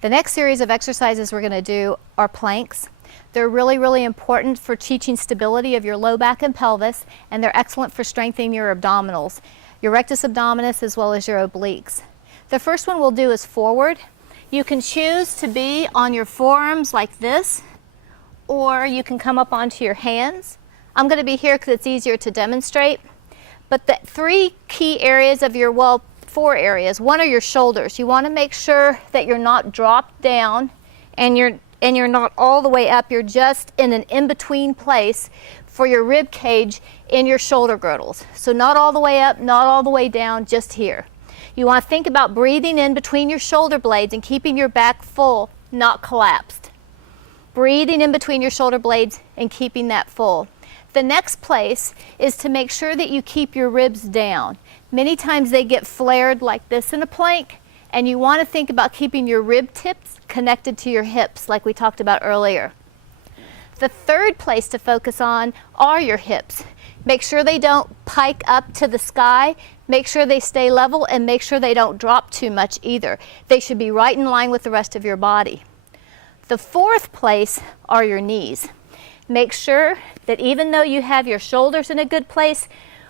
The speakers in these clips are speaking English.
The next series of exercises we're going to do are planks. They're really important for teaching stability of your low back and pelvis, and they're excellent for strengthening your abdominals, your rectus abdominis as well as your obliques. The first one we'll do is forward. You can choose to be on your forearms like this, or you can come up onto your hands. I'm going to be here because it's easier to demonstrate. But the three key areas of your, well, four areas. One are your shoulders. You want to make sure that you're not dropped down and you're not all the way up. You're just in an in-between place for your rib cage in your shoulder girdles. So not all the way up, not all the way down, just here. You want to think about breathing in between your shoulder blades and keeping your back full, not collapsed. Breathing in between your shoulder blades and keeping that full. The next place is to make sure that you keep your ribs down. Many times they get flared like this in a plank, and you want to think about keeping your rib tips connected to your hips like we talked about earlier. The third place to focus on are your hips. Make sure they don't pike up to the sky, make sure they stay level, and make sure they don't drop too much either. They should be right in line with the rest of your body. The fourth place are your knees. Make sure that even though you have your shoulders in a good place,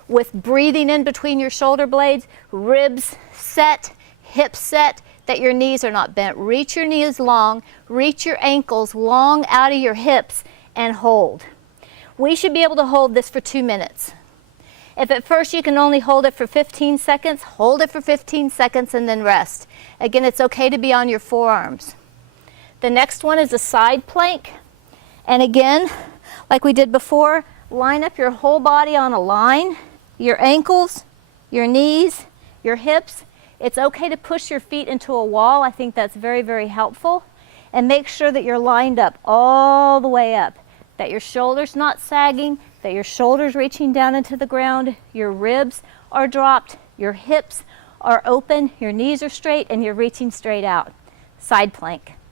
with breathing in between your shoulder blades, ribs set, hips set, that your knees are not bent. Reach your knees long, reach your ankles long out of your hips, and hold. We should be able to hold this for 2 minutes. If at first you can only hold it for 15 seconds, hold it for 15 seconds and then rest. Again, it's okay to be on your forearms. The next one is a side plank. And again, like we did before, line up your whole body on a line. Your ankles, your knees, your hips. It's okay to push your feet into a wall. I think that's very helpful. And make sure that you're lined up all the way up. That your shoulders not sagging, that your shoulders reaching down into the ground, your ribs are dropped, your hips are open, your knees are straight, and you're reaching straight out. Side plank.